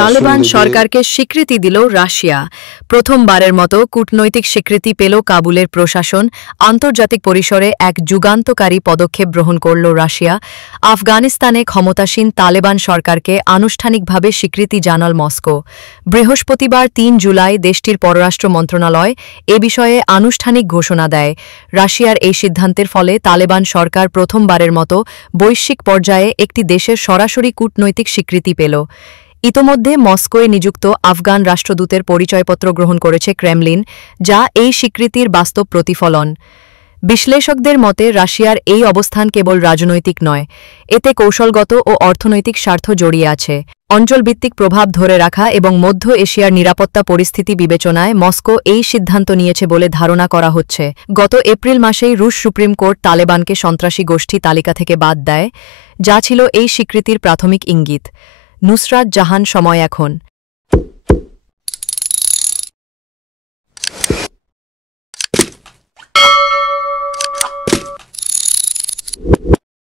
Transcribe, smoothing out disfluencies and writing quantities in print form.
তালেবান সরকারকে স্বীকৃতি দিল রাশিয়া। প্রথমবারের মতো কূটনৈতিক স্বীকৃতি পেল কাবুলের প্রশাসন। আন্তর্জাতিক পরিসরে এক যুগান্তকারী পদক্ষেপ গ্রহণ করল রাশিয়া। আফগানিস্তানে ক্ষমতাসীন তালেবান সরকারকে আনুষ্ঠানিকভাবে স্বীকৃতি জানাল মস্কো। বৃহস্পতিবার ৩ জুলাই দেশটির পররাষ্ট্র মন্ত্রণালয় এ বিষয়ে আনুষ্ঠানিক ঘোষণা দেয়। রাশিয়ার এই সিদ্ধান্তের ফলে তালেবান সরকার প্রথমবারের মতো বৈশ্বিক পর্যায়ে একটি দেশের সরাসরি কূটনৈতিক স্বীকৃতি পেল। ইতোমধ্যে মস্কোয় নিযুক্ত আফগান রাষ্ট্রদূতের পরিচয়পত্র গ্রহণ করেছে ক্রেমলিন, যা এই স্বীকৃতির বাস্তব প্রতিফলন। বিশ্লেষকদের মতে রাশিয়ার এই অবস্থান কেবল রাজনৈতিক নয়, এতে কৌশলগত ও অর্থনৈতিক স্বার্থ জড়িয়ে আছে। অঞ্চলভিত্তিক প্রভাব ধরে রাখা এবং মধ্য এশিয়ার নিরাপত্তা পরিস্থিতি বিবেচনায় মস্কো এই সিদ্ধান্ত নিয়েছে বলে ধারণা করা হচ্ছে। গত এপ্রিল মাসেই রুশ সুপ্রিম কোর্ট তালেবানকে সন্ত্রাসী গোষ্ঠী তালিকা থেকে বাদ দেয়, যা ছিল এই স্বীকৃতির প্রাথমিক ইঙ্গিত। নুসরাত জাহান, সময় এখন।